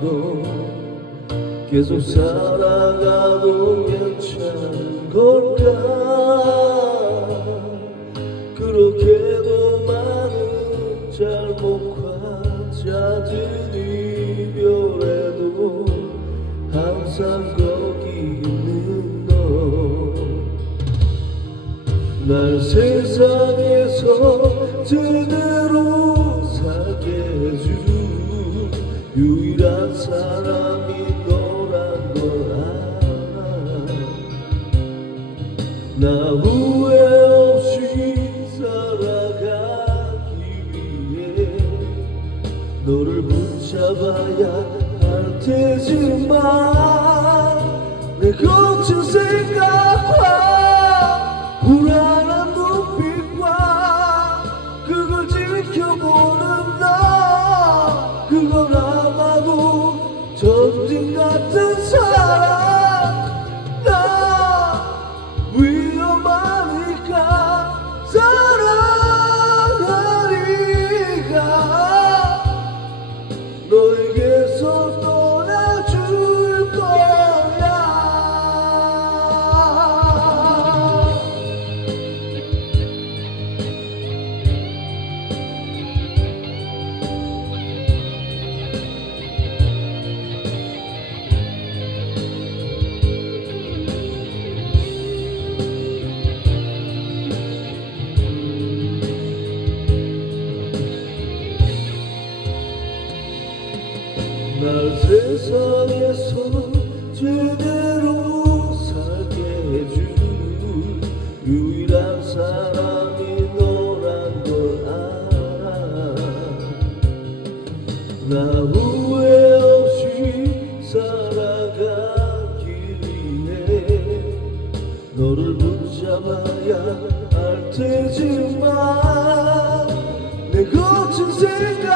만남처럼 계속 살아가도 괜찮은 걸까? 그렇게도 많은 잘못과 잦은 이별에도 항상 거기 있는 너. 날 세상에서 제대 나 후회 없이 살아가기 위해 너를 붙잡아야 할 테지만 내 거친 생각과 불안한 눈빛과 그걸 지켜보는 나 그건 아마도 전진 같 날 세상에서 제대로 살게 해줄 유일한 사람이 너란 걸 알아. 나 후회 없이 살아가기 위해 너를 붙잡아야 할 테지만 내 거친 불안